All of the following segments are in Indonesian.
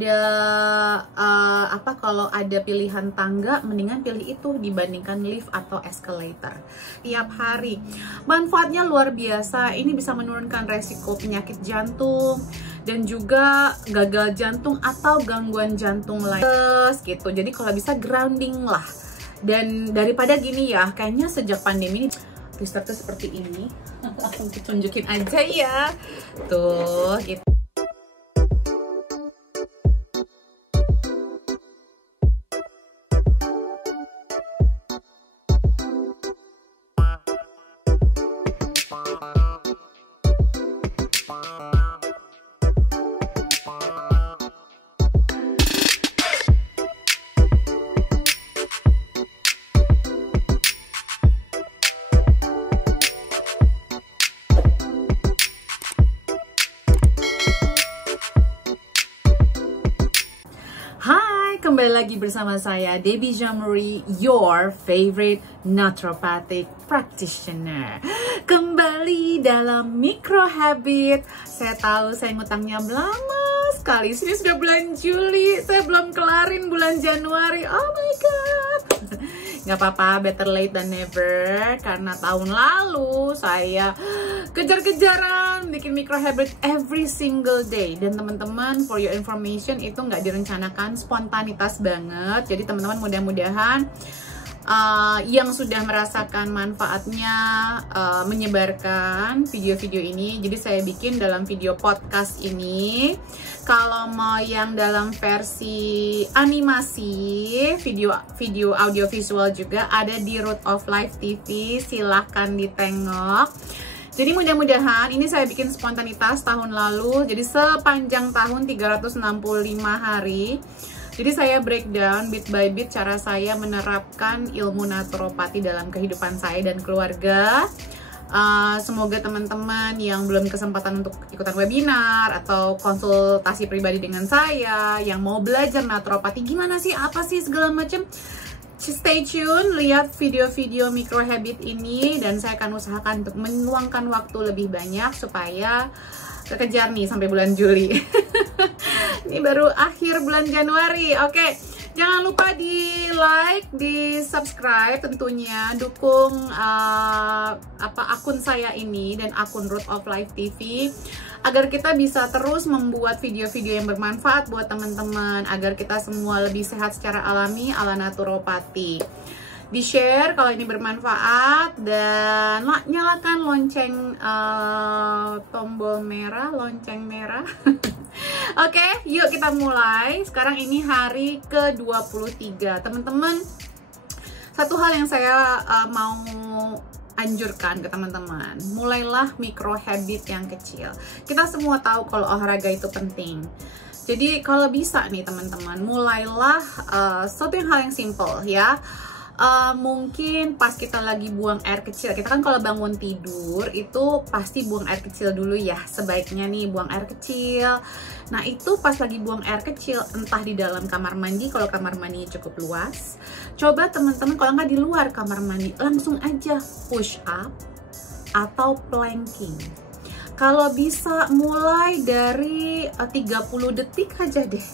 ada kalau ada pilihan tangga, mendingan pilih itu dibandingkan lift atau escalator tiap hari. Manfaatnya luar biasa. Ini bisa menurunkan resiko penyakit jantung dan juga gagal jantung atau gangguan jantung lain gitu. Jadi kalau bisa grounding lah. Dan daripada gini ya, kayaknya sejak pandemi ini twister tuh seperti ini. Aku tunjukin aja ya. Tuh gitu. Kembali lagi bersama saya Debbie Jamuri, your favorite naturopathic practitioner. Kembali dalam micro habit. Saya tahu saya ngutangnya lama sekali. Ini sudah bulan Juli, saya belum kelarin bulan Januari. Oh my god. Nggak apa-apa, better late than never. Karena tahun lalu saya kejar-kejaran bikin micro habit every single day. Dan teman-teman, for your information, itu nggak direncanakan, spontanitas banget. Jadi teman-teman mudah-mudahan yang sudah merasakan manfaatnya menyebarkan video-video ini. Jadi saya bikin dalam video podcast ini. Kalau mau yang dalam versi animasi, video audio visual juga ada di Root of Life TV. Silahkan ditengok. Jadi mudah-mudahan ini saya bikin spontanitas tahun lalu. Jadi sepanjang tahun 365 hari. Jadi saya breakdown bit by bit cara saya menerapkan ilmu naturopati dalam kehidupan saya dan keluarga. Semoga teman-teman yang belum kesempatan untuk ikutan webinar atau konsultasi pribadi dengan saya, yang mau belajar naturopati gimana sih, apa sih segala macam, stay tune, lihat video-video micro habit ini, dan saya akan usahakan untuk meluangkan waktu lebih banyak supaya kekejar nih sampai bulan Juli. Ini baru akhir bulan Januari. Oke, jangan lupa di like, di subscribe tentunya, dukung akun saya ini dan akun Root of Life TV agar kita bisa terus membuat video-video yang bermanfaat buat teman-teman, agar kita semua lebih sehat secara alami ala naturopati. Di share kalau ini bermanfaat, dan nyalakan lonceng tombol merah, lonceng merah. Oke, yuk kita mulai. Sekarang ini hari ke-23. Teman-teman, satu hal yang saya mau anjurkan ke teman-teman, mulailah micro habit yang kecil. Kita semua tahu kalau olahraga itu penting. Jadi kalau bisa nih teman-teman, mulailah suatu hal yang simple ya. Mungkin pas kita lagi buang air kecil, kita kan kalau bangun tidur itu pasti buang air kecil dulu ya, sebaiknya nih buang air kecil. Nah itu pas lagi buang air kecil, entah di dalam kamar mandi, kalau kamar mandi cukup luas, coba teman-teman kalau nggak di luar kamar mandi, langsung aja push up atau planking. Kalau bisa mulai dari 30 detik aja deh,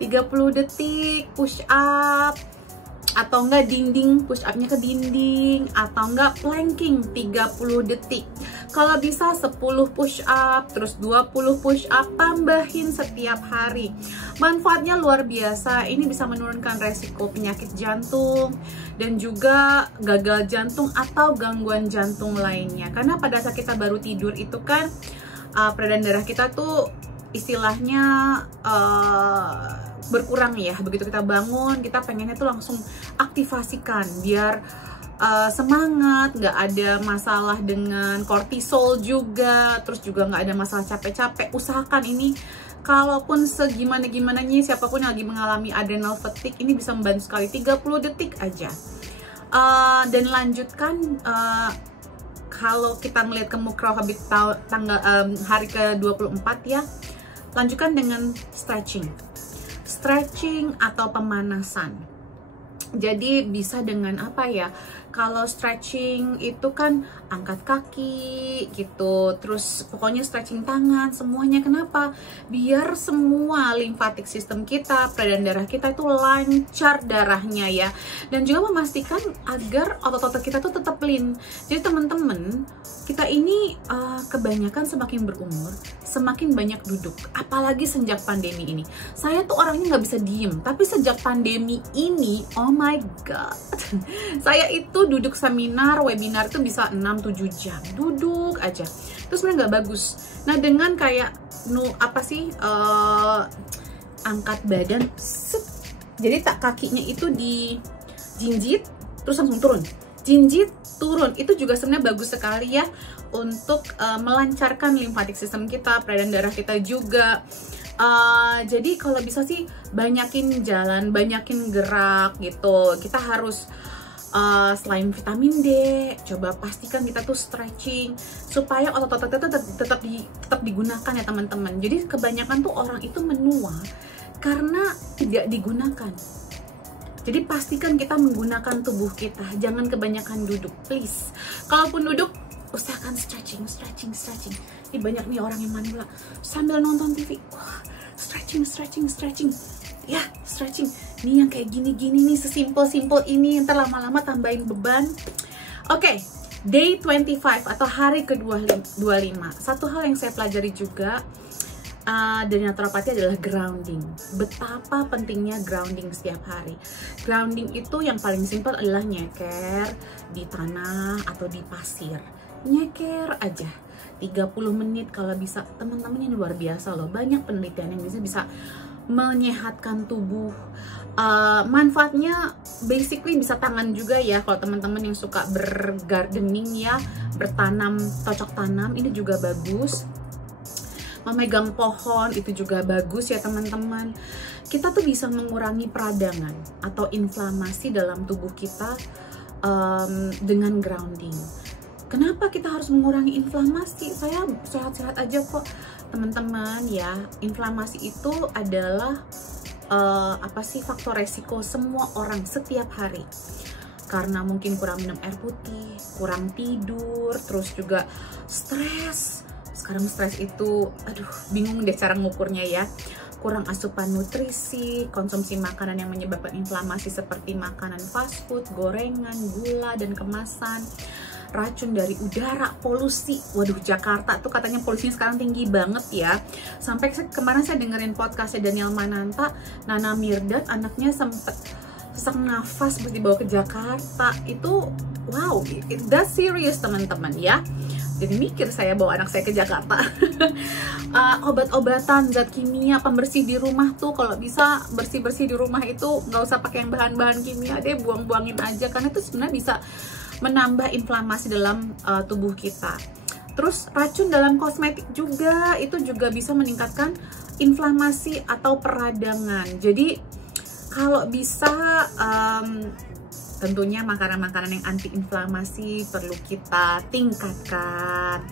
30 detik push up, atau enggak dinding, push upnya ke dinding, atau enggak planking 30 detik. Kalau bisa 10 push up, terus 20 push up, tambahin setiap hari. Manfaatnya luar biasa. Ini bisa menurunkan resiko penyakit jantung dan juga gagal jantung atau gangguan jantung lainnya. Karena pada saat kita baru tidur itu kan peredaran darah kita tuh istilahnya berkurang ya. Begitu kita bangun, kita pengennya tuh langsung aktivasikan biar semangat, nggak ada masalah dengan kortisol juga, terus juga nggak ada masalah capek-capek. Usahakan ini, kalaupun segimana-gimananya, siapapun yang lagi mengalami adrenal fatigue, ini bisa membantu sekali, 30 detik aja. Dan lanjutkan, kalau kita ngeliat ke micro habit hari ke-24 ya, lanjutkan dengan stretching atau pemanasan. Jadi bisa dengan apa ya, kalau stretching itu kan angkat kaki gitu, terus pokoknya stretching tangan semuanya. Kenapa? Biar semua limfatik sistem kita, peredaran darah kita itu lancar darahnya ya, dan juga memastikan agar otot-otot kita tuh tetap lean. Jadi teman-teman, kita ini kebanyakan semakin berumur semakin banyak duduk, apalagi sejak pandemi ini. Saya tuh orangnya nggak bisa diem, tapi sejak pandemi ini, oh my god, saya itu duduk seminar, webinar itu bisa 6-7 jam duduk aja. Terus sebenarnya nggak bagus. Nah dengan kayak angkat badan, jadi tak kakinya itu dijinjit terus langsung turun, jinjit turun, itu juga sebenarnya bagus sekali ya untuk melancarkan limfatik sistem kita, peredaran darah kita juga. Jadi kalau bisa sih banyakin jalan, banyakin gerak gitu. Kita harus selain vitamin D, coba pastikan kita tuh stretching supaya otot-otot itu tetap digunakan ya teman-teman. Jadi kebanyakan tuh orang itu menua karena tidak digunakan. Jadi pastikan kita menggunakan tubuh kita, jangan kebanyakan duduk, please. Kalaupun duduk, usahakan stretching. Ini banyak nih orang yang manula sambil nonton TV, wah stretching. Ya, stretching. Nih yang kayak gini-gini nih, sesimpel-simpel ini, ntar lama-lama tambahin beban. Oke, day 25 atau hari ke-25. Satu hal yang saya pelajari juga dari naturopati adalah grounding. Betapa pentingnya grounding setiap hari. Grounding itu yang paling simpel adalah nyeker di tanah atau di pasir. Nyeker aja 30 menit kalau bisa. Teman-teman ini luar biasa loh. Banyak penelitian yang bisa menyehatkan tubuh. Manfaatnya basically bisa tangan juga ya. Kalau teman-teman yang suka bergardening ya, bertanam, cocok tanam, ini juga bagus. Memegang pohon itu juga bagus ya teman-teman. Kita tuh bisa mengurangi peradangan atau inflamasi dalam tubuh kita dengan grounding. Kenapa kita harus mengurangi inflamasi? Saya sehat-sehat aja kok teman-teman ya. Inflamasi itu adalah faktor resiko semua orang setiap hari. Karena mungkin kurang minum air putih, kurang tidur, terus juga stres. Sekarang stres itu, aduh, bingung deh cara ngukurnya ya. Kurang asupan nutrisi, konsumsi makanan yang menyebabkan inflamasi seperti makanan fast food, gorengan, gula, dan kemasan, racun dari udara, polusi. Waduh, Jakarta tuh katanya polusinya sekarang tinggi banget ya. Sampai kemarin saya dengerin podcastnya Daniel Mananta, Nana Mirdad, anaknya sempet sesak nafas terus dibawa ke Jakarta. Itu, wow, that's serious teman-teman ya. Jadi mikir saya bawa anak saya ke Jakarta. Obat-obatan, zat kimia, pembersih di rumah tuh kalau bisa bersih-bersih di rumah itu nggak usah pakai yang bahan-bahan kimia deh, buang-buangin aja karena itu sebenarnya bisa menambah inflamasi dalam tubuh kita. Terus racun dalam kosmetik juga itu juga bisa meningkatkan inflamasi atau peradangan. Jadi kalau bisa tentunya makanan-makanan yang anti-inflamasi perlu kita tingkatkan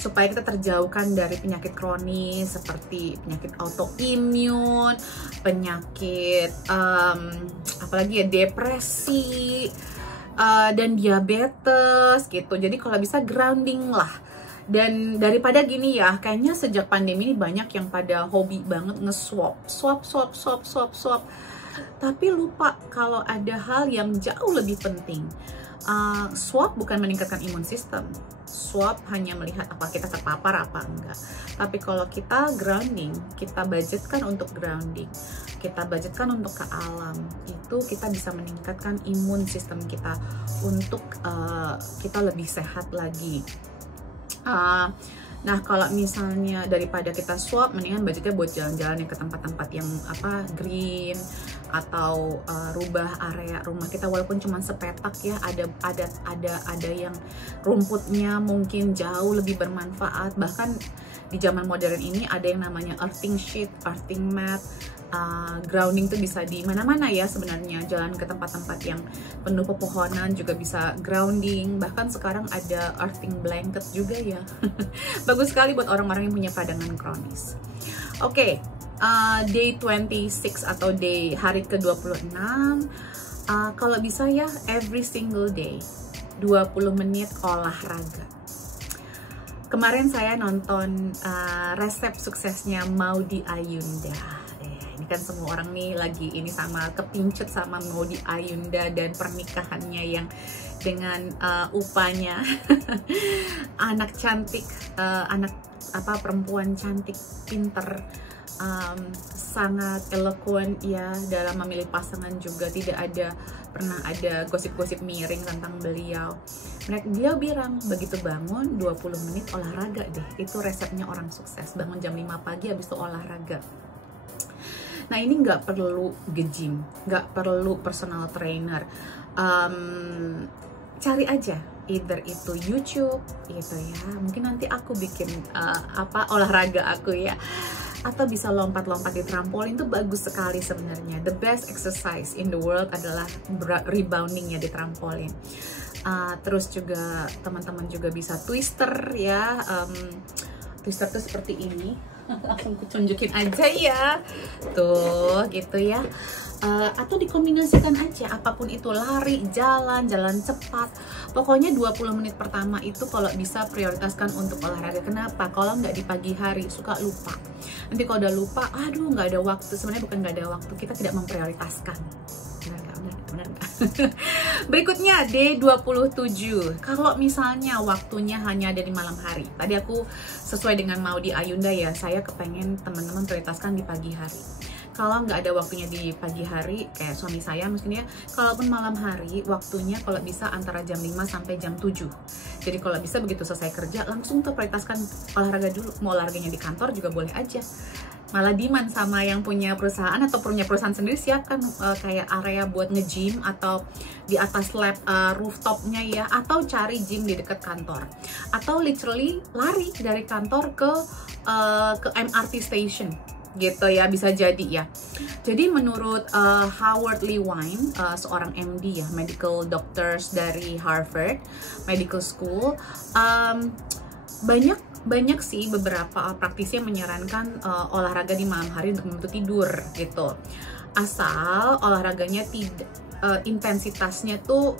supaya kita terjauhkan dari penyakit kronis seperti penyakit autoimun, penyakit apalagi ya, depresi dan diabetes gitu. Jadi kalau bisa grounding lah. Dan daripada gini ya, kayaknya sejak pandemi ini banyak yang pada hobi banget nge-swap, tapi lupa kalau ada hal yang jauh lebih penting. Swab bukan meningkatkan imun sistem. Swab hanya melihat apa kita terpapar apa enggak. Tapi kalau kita grounding, kita budgetkan untuk grounding, kita budgetkan untuk ke alam, itu kita bisa meningkatkan imun sistem kita untuk kita lebih sehat lagi. Nah kalau misalnya daripada kita swab, mendingan budgetnya buat jalan-jalan yang ke tempat-tempat yang green, atau rubah area rumah kita walaupun cuma sepetak ya. Ada yang rumputnya mungkin jauh lebih bermanfaat. Bahkan di zaman modern ini ada yang namanya earthing sheet, earthing mat. Grounding tuh bisa di mana-mana ya sebenarnya. Jalan ke tempat-tempat yang penuh pepohonan juga bisa grounding. Bahkan sekarang ada earthing blanket juga ya. Bagus sekali buat orang-orang yang punya peradangan kronis. Oke, day 26 atau hari ke-26, kalau bisa ya every single day 20 menit olahraga. Kemarin saya nonton resep suksesnya Maudy Ayunda. Ini kan semua orang nih lagi ini sama kepincut sama Maudy Ayunda dan pernikahannya yang dengan upanya anak cantik, perempuan cantik, pinter, sangat eloquent ya dalam memilih pasangan juga. Tidak pernah ada gosip-gosip miring tentang beliau. Dia bilang begitu bangun 20 menit olahraga deh, itu resepnya orang sukses. Bangun jam 5 pagi habis itu olahraga. Nah ini nggak perlu nge-gym, nggak perlu personal trainer, cari aja either itu YouTube gitu ya, mungkin nanti aku bikin olahraga aku ya, atau bisa lompat-lompat di trampolin. Itu bagus sekali sebenarnya. The best exercise in the world adalah rebounding ya di trampolin. Terus juga teman-teman juga bisa twister ya, twister tuh seperti ini. Langsung tunjukin aja ya, tuh gitu ya. Atau dikombinasikan aja apapun itu, lari, jalan cepat. Pokoknya 20 menit pertama itu kalau bisa prioritaskan untuk olahraga. Kenapa? Kalau nggak di pagi hari suka lupa. Nanti kalau udah lupa, aduh nggak ada waktu. Sebenarnya bukan nggak ada waktu, kita tidak memprioritaskan. Benar nggak? Berikutnya D27. Kalau misalnya waktunya hanya ada di malam hari, tadi aku sesuai dengan Maudy Ayunda ya, saya kepengen teman-teman prioritaskan di pagi hari. Kalau nggak ada waktunya di pagi hari, kayak suami saya mungkin ya, kalaupun malam hari, waktunya kalau bisa antara jam 5 sampai jam 7. Jadi kalau bisa begitu selesai kerja, langsung tuh prioritaskan olahraga dulu. Mau olahraganya di kantor juga boleh aja. Malah demand sama yang punya perusahaan atau punya perusahaan sendiri, siapkan kayak area buat nge-gym atau di atas lab rooftopnya ya, atau cari gym di dekat kantor, atau literally lari dari kantor ke MRT station gitu ya, bisa jadi ya. Jadi menurut Howard Lewine, seorang MD ya, medical doctors dari Harvard Medical School, banyak sih beberapa praktisi yang menyarankan olahraga di malam hari untuk membantu tidur gitu, asal olahraganya tidak intensitasnya tuh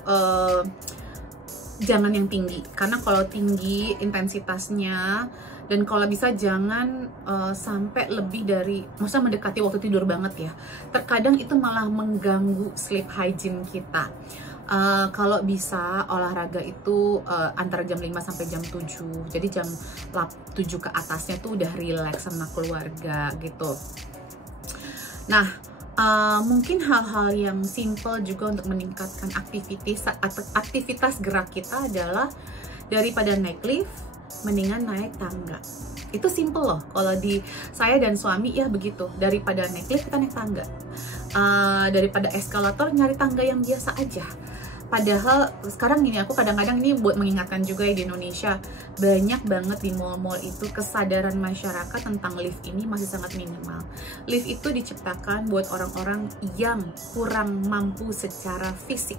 jangan yang tinggi, karena kalau tinggi intensitasnya, dan kalau bisa jangan sampai lebih dari, maksudnya mendekati waktu tidur banget ya, terkadang itu malah mengganggu sleep hygiene kita. Kalau bisa olahraga itu antara jam 5 sampai jam 7, jadi jam 7 ke atasnya tuh udah relax sama keluarga gitu. Nah, mungkin hal-hal yang simple juga untuk meningkatkan aktivitas gerak kita adalah daripada naik lift, mendingan naik tangga. Itu simple loh. Kalau di saya dan suami ya begitu, daripada naik lift kita naik tangga, daripada eskalator nyari tangga yang biasa aja. Padahal sekarang gini, aku kadang-kadang ini buat mengingatkan juga ya, di Indonesia banyak banget di mall-mall itu kesadaran masyarakat tentang lift ini masih sangat minimal. Lift itu diciptakan buat orang-orang yang kurang mampu secara fisik,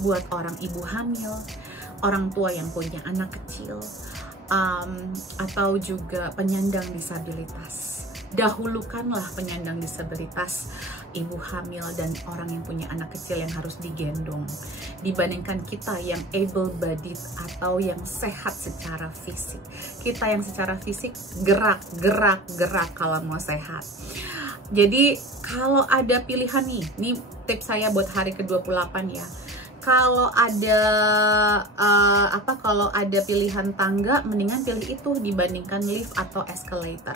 buat orang ibu hamil, orang tua yang punya anak kecil, atau juga penyandang disabilitas. Dahulukanlah penyandang disabilitas, ibu hamil, dan orang yang punya anak kecil yang harus digendong, dibandingkan kita yang able-bodied atau yang sehat secara fisik. Kita yang secara fisik gerak kalau mau sehat. Jadi kalau ada pilihan nih tips saya buat hari ke-28 ya. Kalau ada pilihan tangga, mendingan pilih itu dibandingkan lift atau escalator.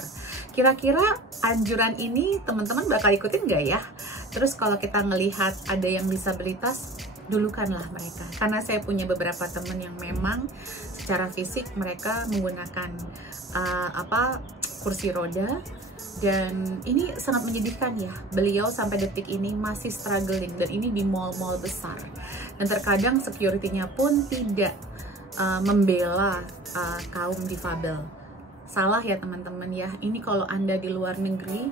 Kira-kira anjuran ini teman-teman bakal ikutin nggak ya? Terus kalau kita ngelihat ada yang disabilitas, dulukanlah mereka. Karena saya punya beberapa teman yang memang secara fisik mereka menggunakan kursi roda. Dan ini sangat menyedihkan ya, beliau sampai detik ini masih struggling, dan ini di mall-mall besar. Dan terkadang security-nya pun tidak membela kaum difabel. Salah ya teman-teman ya, ini kalau Anda di luar negeri,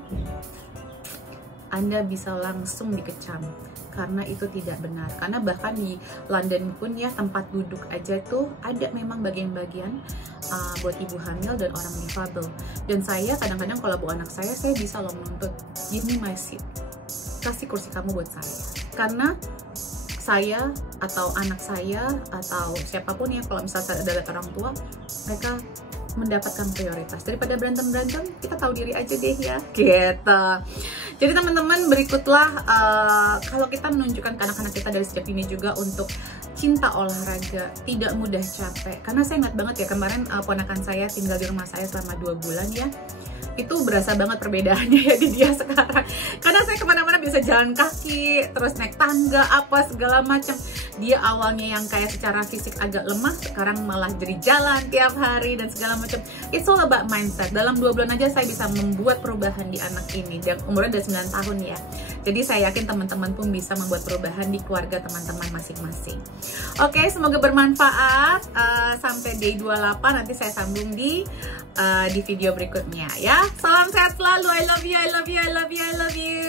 Anda bisa langsung dikecam. Karena itu tidak benar. Karena bahkan di London pun ya, tempat duduk aja tuh ada memang bagian-bagian buat ibu hamil dan orang difabel. Dan saya kadang-kadang kalau bawa anak saya bisa loh menuntut, give me my seat, kasih kursi kamu buat saya. Karena saya atau anak saya atau siapapun ya, kalau misalnya ada orang tua, mereka mendapatkan prioritas. Daripada berantem-berantem, kita tahu diri aja deh ya, gitu. Jadi teman-teman, berikutlah kalau kita menunjukkan ke anak-anak kita dari sejak ini juga untuk cinta olahraga, tidak mudah capek. Karena saya ingat banget ya, kemarin ponakan saya tinggal di rumah saya selama 2 bulan ya. Itu berasa banget perbedaannya ya di dia sekarang. Karena saya kemana-mana bisa jalan kaki, terus naik tangga, apa segala macam. Dia awalnya yang kayak secara fisik agak lemah, sekarang malah jadi jalan tiap hari dan segala macam. It's all about mindset. Dalam 2 bulan aja saya bisa membuat perubahan di anak ini. Dan umurnya udah 9 tahun ya. Jadi saya yakin teman-teman pun bisa membuat perubahan di keluarga teman-teman masing-masing. Oke, semoga bermanfaat. Sampai day 28 nanti saya sambung di video berikutnya ya. Salam sehat selalu. I love you, I love you, I love you, I love you.